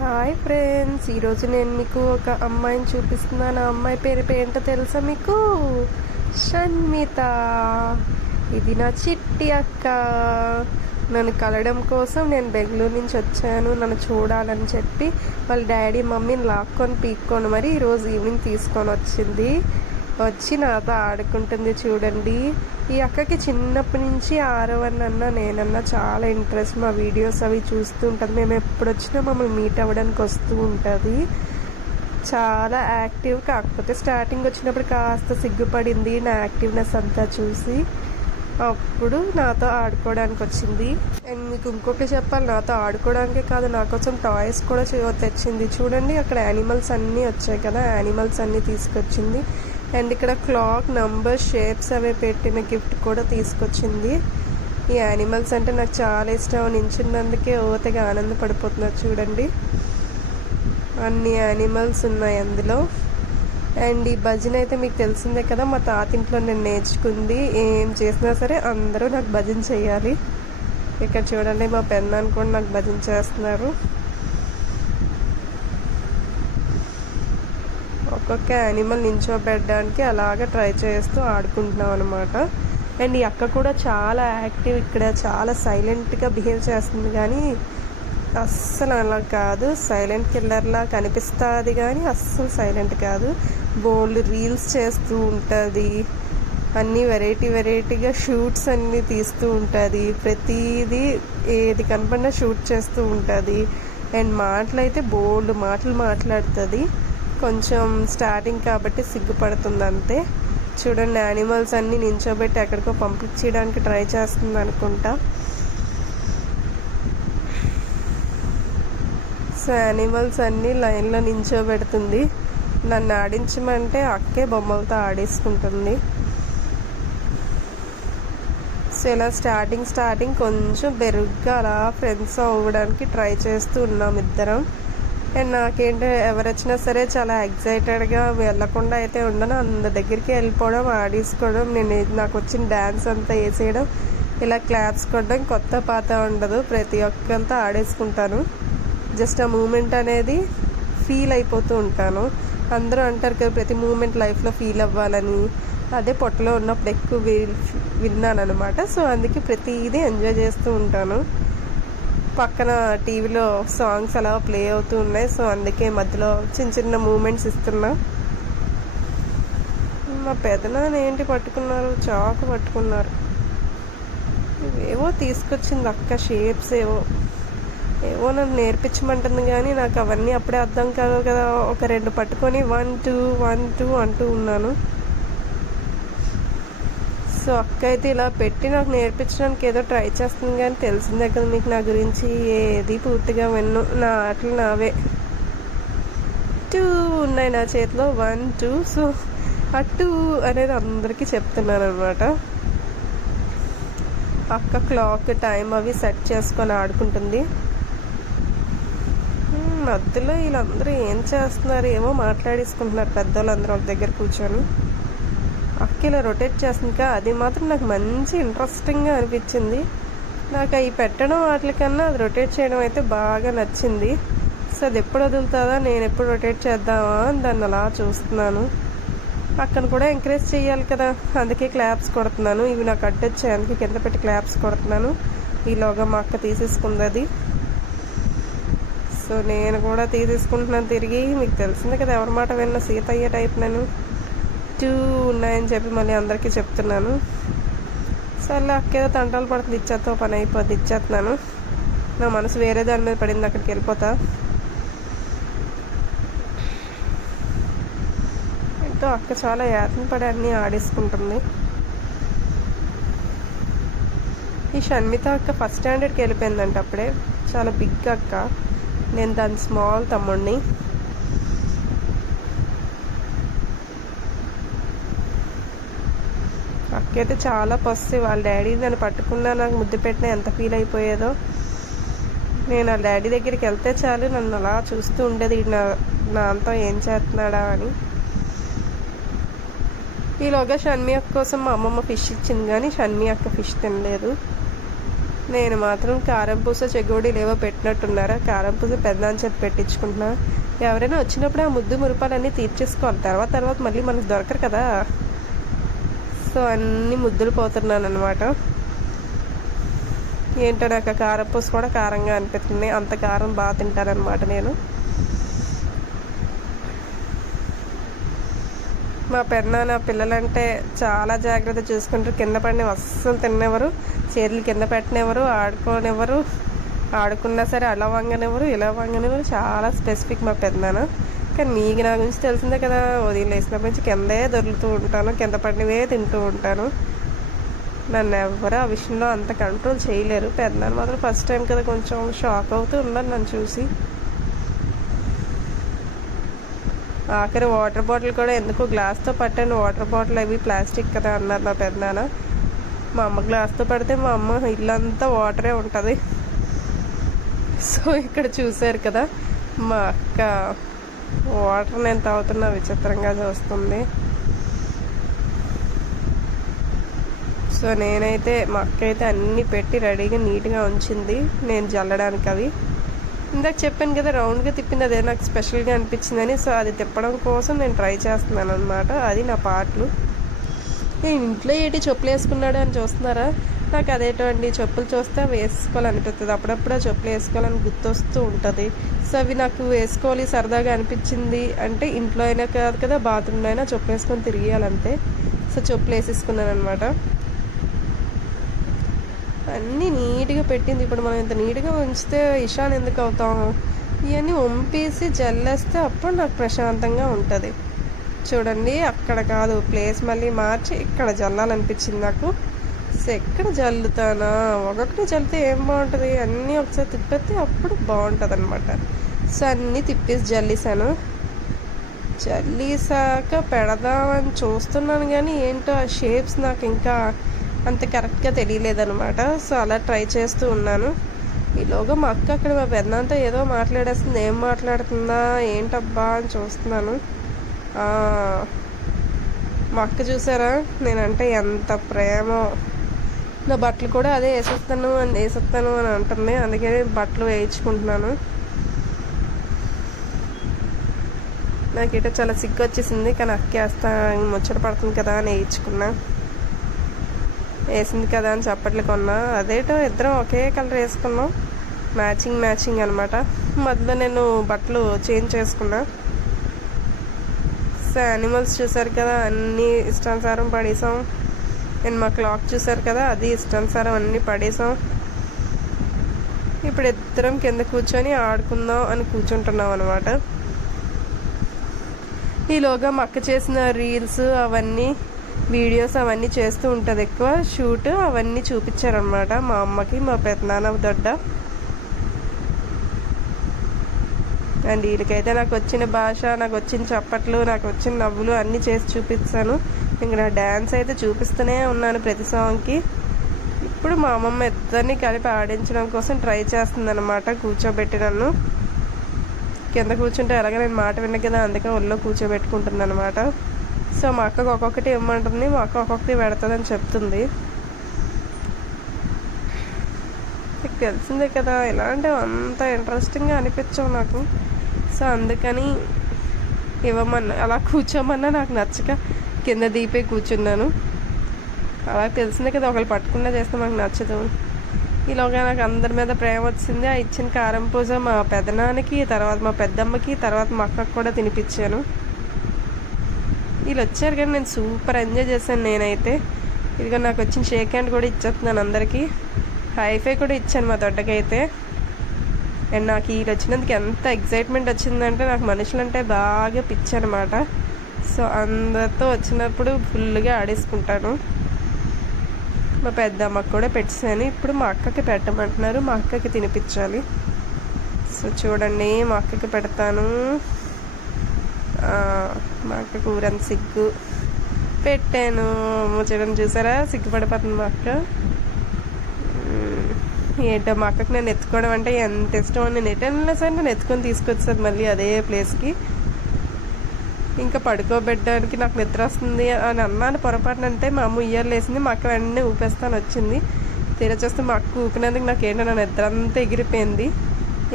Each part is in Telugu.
హాయ్ ఫ్రెండ్స్, ఈరోజు నేను మీకు ఒక అమ్మాయిని చూపిస్తున్నాను. ఆ అమ్మాయి పేరు ఏంటో తెలుసా మీకు? షణ్మిత. ఇది నా చిట్టి అక్క. నన్ను కలవడం కోసం నేను బెంగళూరు నుంచి వచ్చాను, నన్ను చూడాలని చెప్పి వాళ్ళ డాడీ మమ్మీని లాక్కొని పీక్కొని మరి ఈరోజు ఈవినింగ్ తీసుకొని వచ్చి నాతో ఆడుకుంటుంది. చూడండి, ఈ అక్కకి చిన్నప్పటి నుంచి ఆరవనన్నా నేనన్నా చాలా ఇంట్రెస్ట్. మా వీడియోస్ అవి చూస్తూ ఉంటుంది. మేము ఎప్పుడు వచ్చినా మమ్మల్ని మీట్ అవ్వడానికి వస్తూ ఉంటుంది. చాలా యాక్టివ్. కాకపోతే స్టార్టింగ్ వచ్చినప్పుడు కాస్త సిగ్గుపడింది నా యాక్టివ్నెస్ అంతా చూసి. అప్పుడు నాతో ఆడుకోవడానికి వచ్చింది. అండ్ మీకు ఇంకొకటి చెప్పాలి, నాతో ఆడుకోవడానికే కాదు, నా కోసం టాయ్స్ కూడా తెచ్చింది. చూడండి, అక్కడ యానిమల్స్ అన్నీ వచ్చాయి కదా, యానిమల్స్ అన్నీ తీసుకొచ్చింది. అండ్ ఇక్కడ క్లాక్, నంబర్, షేప్స్ అవి పెట్టిన గిఫ్ట్ కూడా తీసుకొచ్చింది. ఈ యానిమల్స్ అంటే నాకు చాలా ఇష్టం. నించున్నందుకే ఓతగా ఆనందపడిపోతున్నారు. చూడండి, అన్ని యానిమల్స్ ఉన్నాయి అందులో. అండ్ ఈ భజన అయితే మీకు తెలిసిందే కదా, మా తాతింట్లో నేను నేర్చుకుంది. ఏం చేసినా సరే అందరూ నాకు భజన చేయాలి. ఇక్కడ చూడండి, మా పెన్నాన్ని కూడా నాకు భజన చేస్తున్నారు. ఒక్కొక్క యానిమల్ నించోబెట్టడానికి అలాగ ట్రై చేస్తూ ఆడుకుంటున్నాం అనమాట. అండ్ ఈ అక్క కూడా చాలా యాక్టివ్. ఇక్కడ చాలా సైలెంట్గా బిహేవ్ చేస్తుంది, కానీ అస్సలు అలా కాదు. సైలెంట్ కిల్లర్లా కనిపిస్తుంది కానీ అస్సలు సైలెంట్ కాదు. బోల్డ్ రీల్స్ చేస్తూ ఉంటుంది. అన్నీ వెరైటీగా షూట్స్ అన్నీ తీస్తూ ఉంటుంది. ప్రతిదీ ఏది కనపడినా షూట్ చేస్తూ ఉంటుంది. అండ్ మాటలు అయితే బోల్డ్ మాటలు మాట్లాడుతుంది. కొంచెం స్టార్టింగ్ కాబట్టి సిగ్గుపడుతుంది అంతే. చూడండి, యానిమల్స్ అన్నీ నించోబెట్టి ఎక్కడికో పంపించడానికి ట్రై చేస్తుంది అనుకుంటా. సో యానిమల్స్ అన్నీ లైన్లో నించోబెడుతుంది. నన్ను ఆడించమంటే అక్కే బొమ్మలతో ఆడేసుకుంటుంది. సో ఇలా స్టార్టింగ్ కొంచెం బెరుగ్గా అలా ఫ్రెండ్స్ అవ్వడానికి ట్రై చేస్తూ ఉన్నాం ఇద్దరం. అండ్ నాకేంటో ఎవరు వచ్చినా సరే చాలా ఎగ్జైటెడ్గా వెళ్ళకుండా అయితే ఉండను. అందరి దగ్గరికి వెళ్ళిపోవడం, ఆడేసుకోవడం, నాకు వచ్చిన డ్యాన్స్ అంతా వేసేయడం, ఇలా క్లాప్స్ కొట్టడం, కొత్త పాత ఉండదు. ప్రతి ఒక్కరితో ఆడేసుకుంటాను. జస్ట్ ఆ మూమెంట్ అనేది ఫీల్ అయిపోతూ ఉంటాను. అందరూ అంటారు కదా, ప్రతి మూమెంట్ లైఫ్లో ఫీల్ అవ్వాలని. అదే పొట్టలో ఉన్నప్పుడు ఎక్కువ విన్నాను అనమాట. సో అందుకే ప్రతిదీ ఎంజాయ్ చేస్తూ ఉంటాను. పక్కన టీవీలో సాంగ్స్ అలా ప్లే అవుతూ ఉన్నాయి. సో అందుకే మధ్యలో చిన్న మూమెంట్స్ ఇస్తున్నా. మా పెదనాన్న ఏంటి పట్టుకున్నారు? చాకు పట్టుకున్నారు. ఏవో తీసుకొచ్చింది అక్క, షేప్స్ ఏవో నన్ను నేర్పించమంటుంది, కానీ నాకు అవన్నీ అప్పుడే అర్థం కాదు కదా. ఒక 2 పట్టుకొని 1 2 అంటూ ఉన్నాను. సో అక్క అయితే ఇలా పెట్టి నాకు నేర్పించడానికి ఏదో ట్రై చేస్తుంది, కానీ తెలిసిందే కదా మీకు నా గురించి, ఏది పూర్తిగా విన్ను. నా ఆటలు నావే. 2 ఉన్నాయి నా చేతిలో, 1 2. సో ఆ 2 అనేది అందరికీ చెప్తున్నాను అనమాట. అక్క క్లాక్, టైం అవి సెట్ చేసుకొని ఆడుకుంటుంది. మధ్యలో వీళ్ళందరూ ఏం చేస్తున్నారు, ఏమో మాట్లాడేసుకుంటున్నారు పెద్దవాళ్ళందరూ ఒక దగ్గర కూర్చొని. అక్క ఇలా రొటేట్ చేస్తుంది, అది మాత్రం నాకు మంచి ఇంట్రెస్టింగ్గా అనిపించింది. నాకు అవి పెట్టడం వాటికన్నా అది రొటేట్ చేయడం అయితే బాగా నచ్చింది. సో అది ఎప్పుడు వదులుతుందా, నేను ఎప్పుడు రొటేట్ చేద్దామా అని దాన్ని అలా చూస్తున్నాను. అక్కను కూడా ఎంకరేజ్ చేయాలి కదా, అందుకే క్లాప్స్ కొడుతున్నాను. ఇవి నాకు అడ్డొచ్చాయి, అందుకే కింద పెట్టి క్లాప్స్ కొడుతున్నాను. ఈలోగా మా అక్క తీసేసుకుంది అది. సో నేను కూడా తీసేసుకుంటున్నాను తిరిగి. మీకు తెలిసిందే కదా, ఎవరి మాట విన్న సీతయ్య టైప్. నేను 2 ఉన్నాయని చెప్పి మళ్ళీ అందరికీ చెప్తున్నాను. సర్లే, అక్కేదో తంటాలు పడుతుంది, ఇచ్చేస్తా పని అయిపోద్ది, ఇచ్చేస్తున్నాను. నా మనసు వేరే దాని మీద పడింది, అక్కడికి వెళ్ళిపోతా. ఎంతో అక్క చాలా యాతన పడి అన్నీ ఆడేసుకుంటుంది. ఈ షణ్మిత అక్క ఫస్ట్ స్టాండర్డ్కి వెళ్ళిపోయిందంట అప్పుడే. చాలా బిగ్ అక్క, నేను దాని స్మాల్ తమ్ముడిని. అక్కయితే చాలా పొస్సివ్. వాళ్ళ డాడీ దాన్ని పట్టుకున్నా నాకు ముద్దు పెట్టినా ఎంత ఫీల్ అయిపోయేదో. నేను వాళ్ళ డాడీ దగ్గరికి వెళ్తే చాలు నన్ను అలా చూస్తూ ఉండేది, నా అంతా ఏం చేస్తున్నాడా అని. ఈలోగా షణ్మి అక్క కోసం మా అమ్మమ్మ ఫిష్ ఇచ్చింది, కానీ షణ్మి అక్క ఫిష్ తినలేదు. నేను మాత్రం కారం పూస చెగోడీలు ఏవో పెట్టినట్టున్నారా, కారం పూస పెద్దాని చేతి పెట్టించుకుంటున్నా. ఎవరైనా వచ్చినప్పుడు ఆ ముద్దు మురుపాలన్నీ తీర్చేసుకోవాలి, తర్వాత మళ్ళీ మనకు దొరకరు కదా. సో అన్నీ ముద్దులు పోతున్నాను అనమాట. ఏంటో నాకు ఆ కారం పూస కూడా కారంగా అనిపిస్తుంది, అంత కారం బాగా తింటానమాట నేను. మా పెద్దనాన్న పిల్లలంటే చాలా జాగ్రత్త చూసుకుంటారు. కింద పడినవి అస్సలు తినేవారు, చేతులు కింద పెట్టినెవరు, ఆడుకోనివ్వరు. ఆడుకున్నా సరే అలా వంగనివ్వరు, ఇలా వంగనివ్వరు. చాలా స్పెసిఫిక్ మా పెద్దనాన్న. కానీ మీకు నా గురించి తెలిసిందే కదా, ఉదయం లేచినప్పటి నుంచి కిందే దొరుకుతూ ఉంటాను, కింద పడినవే తింటూ ఉంటాను. నన్ను ఎవరు ఆ విషయంలో అంత కంట్రోల్ చేయలేరు. పెద్దనాన్న మాత్రం ఫస్ట్ టైం కదా కొంచెం షాక్ అవుతూ ఉన్నాను నన్ను చూసి. ఆఖరి వాటర్ బాటిల్ కూడా ఎందుకు గ్లాస్తో పట్టాను, వాటర్ బాటిల్ అవి ప్లాస్టిక్ కదా అన్నారు మా పెద్దనాన్న. మా అమ్మ గ్లాస్తో పడితే మా అమ్మ ఇల్లంతా వాటరే ఉంటుంది. సో ఇక్కడ చూసారు కదా, మా అక్క వాటర్ నేను తాగుతున్నా విచిత్రంగా చూస్తుంది. సో నేనైతే మా అక్క అయితే అన్నీ పెట్టి రెడీగా నీట్గా ఉంచింది నేను జల్లడానికి. అవి ఇందాక చెప్పాను కదా రౌండ్గా తిప్పింది, అదే నాకు స్పెషల్గా అనిపించిందని. సో అది తిప్పడం కోసం నేను ట్రై చేస్తున్నాను అనమాట. అది నా పాటలు. నేను ఇంట్లో ఏంటి చెప్పులు వేసుకున్నాడు అని చూస్తున్నారా, నాకు అదేటండి చెప్పులు చూస్తే వేసుకోవాలనిపిస్తుంది. అప్పుడప్పుడు ఆ చెప్పులు వేసుకోవాలని గుర్తొస్తూ ఉంటుంది. సో అవి నాకు వేసుకోవాలి సరదాగా అనిపించింది అంటే ఇంట్లో అయినా కాదు కదా, బాత్రూంలో అయినా చెప్పులు వేసుకొని తిరిగేయాలంతే. సో చెప్పులు వేసేసుకున్నాను అనమాట. అన్నీ నీట్గా పెట్టింది. ఇప్పుడు మనం ఇంత నీట్గా ఉంచితే ఇషాన్ ఎందుకు అవుతాం, ఇవన్నీ వంపేసి జల్లేస్తే అప్పుడు నాకు ప్రశాంతంగా ఉంటుంది. చూడండి అక్కడ కాదు, ప్లేస్ మళ్ళీ మార్చి ఇక్కడ జల్లాలనిపించింది నాకు. సో ఎక్కడ జల్లుతానా, ఒకటి జల్లితే ఏం బాగుంటుంది, అన్నీ ఒకసారి తిప్పేస్తే అప్పుడు బాగుంటుంది అనమాట. సో అన్నీ తిప్పేసి జల్లేసాను. జల్లేసాక పెడదామని చూస్తున్నాను కానీ ఏంటో ఆ షేప్స్ నాకు ఇంకా అంత కరెక్ట్గా తెలియలేదనమాట. సో అలా ట్రై చేస్తూ ఉన్నాను. ఈలోగా మా అక్క అక్కడ మా పెద్దనాన్నతో ఏదో మాట్లాడేస్తుంది. ఏం మాట్లాడుతుందా ఏంటబ్బా అని చూస్తున్నాను. మా అక్క చూసారా నేనంటే ఎంత ప్రేమో, నా బట్టలు కూడా అదే వేసేస్తాను అని అంటుంది. అందుకే బట్టలు వేయించుకుంటున్నాను. నాకు ఇటో చాలా సిగ్గు వచ్చేసింది, కానీ అక్క వేస్తా ముచ్చట పడుతుంది కదా అని వేయించుకున్నా. వేసింది కదా అని చప్పట్లు కొన్నా. అదేటో ఇద్దరం ఒకే కలర్ వేసుకున్నాం, మ్యాచింగ్ అనమాట. మధ్యలో నేను బట్టలు చేంజ్ చేసుకున్నా. సో యానిమల్స్ చూసారు కదా, అన్నీ ఇష్టానుసారం పడేసాం. నేను మా క్లాక్ చూసారు కదా, అది ఇష్టానుసారం అన్నీ పడేసాం. ఇప్పుడు ఇద్దరం కింద కూర్చొని ఆడుకుందాం అని కూర్చుంటున్నాం అనమాట. ఈలోగా మా అక్క చేసిన రీల్స్ అవన్నీ వీడియోస్ అవన్నీ చేస్తూ ఉంటుంది, ఎక్కువ షూట్ అవన్నీ చూపించారనమాట మా అమ్మకి మా పెద్దనాన్న దొడ్డ. అండ్ వీళ్ళకైతే నాకు వచ్చిన భాష, నాకు వచ్చిన చప్పట్లు, నాకు వచ్చిన నవ్వులు అన్నీ చేసి చూపిస్తాను. ఇంకా నా డ్యాన్స్ అయితే చూపిస్తూనే ఉన్నాను ప్రతి సాంగ్కి. ఇప్పుడు మా అమ్మమ్మ ఇద్దరిని కలిపి ఆడించడం కోసం ట్రై చేస్తుంది అనమాట. కూర్చోబెట్టి నన్ను కింద కూర్చుంటే ఎలాగ నేను మాట విన్న కదా, అందుకే ఒళ్ళో కూర్చోబెట్టుకుంటుంది అనమాట. సో మా అక్కకు ఒక్కొక్కటి ఇవ్వమంటుంది, మా అక్క ఒక్కొక్కటి పెడుతుందని చెప్తుంది. మీకు తెలిసిందే కదా, ఇలాంటివి అంత ఇంట్రెస్టింగ్గా అనిపించవు నాకు. సో అందుకని ఇవ్వమన్నా, అలా కూర్చోమన్నా నాకు నచ్చక కింద దీపే కూర్చున్నాను. అలా తెలిసిందే కదా, ఒకళ్ళు పట్టుకున్నా చేస్తే మాకు నచ్చదు. ఈలోగా నాకు అందరి మీద ప్రేమ వచ్చింది. ఆ ఇచ్చిన కారం పూజ మా పెదనాన్నకి, తర్వాత మా పెద్దమ్మకి, తర్వాత మా అక్కకు కూడా తినిపించాను. వీళ్ళు వచ్చారు కానీ నేను సూపర్ ఎంజాయ్ చేశాను నేనైతే. ఇదిగో నాకు వచ్చిన షేక్ హ్యాండ్ కూడా ఇచ్చేస్తున్నాను అందరికీ. హైఫై కూడా ఇచ్చాను మా దొడ్డకైతే. అండ్ నాకు వీళ్ళు వచ్చినందుకు ఎంత ఎగ్జైట్మెంట్ వచ్చిందంటే, నాకు మనుషులంటే బాగా పిచ్చి అనమాట. సో అందరితో వచ్చినప్పుడు ఫుల్గా ఆడేసుకుంటాను. మా పెద్దమ్మకి కూడా పెట్టాను. ఇప్పుడు మా అక్కకి పెట్టమంటున్నారు, మా అక్కకి తినిపించాలి. సో చూడండి మా అక్కకి పెడతాను. మా అక్క కూరంత సిగ్గు పెట్టాను. ముచ్చడం చూసారా, సిగ్గుపడిపోతుంది మా అక్క. ఏంటో మా అక్కకి నేను ఎత్తుకోవడం అంటే ఎంత ఇష్టం. నేను ఎటైనా సరే నేను ఎత్తుకొని తీసుకొచ్చేది మళ్ళీ అదే ప్లేస్కి. ఇంకా పడుకోబెట్టడానికి నాకు నిద్ర వస్తుంది అని అన్నాను పొరపాటున, అంటే మా అమ్మ ఉయ్యాలు వేసింది, మా అక్క వెంటనే ఊపేస్తాను వచ్చింది. తీరా చూస్తే మా అక్క ఊపినందుకు నాకేంటో నా నిద్రంతా ఎగిరిపోయింది.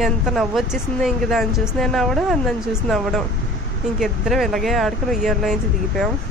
ఎంత నవ్వు వచ్చేసిందో ఇంక దాన్ని చూసి నేను నవ్వడం, అది నన్ను చూసి నవ్వడం. ఇంకిద్దరం ఇలాగే ఆడుకుని ఉయ్యాల్లో నుంచి దిగిపోయాం.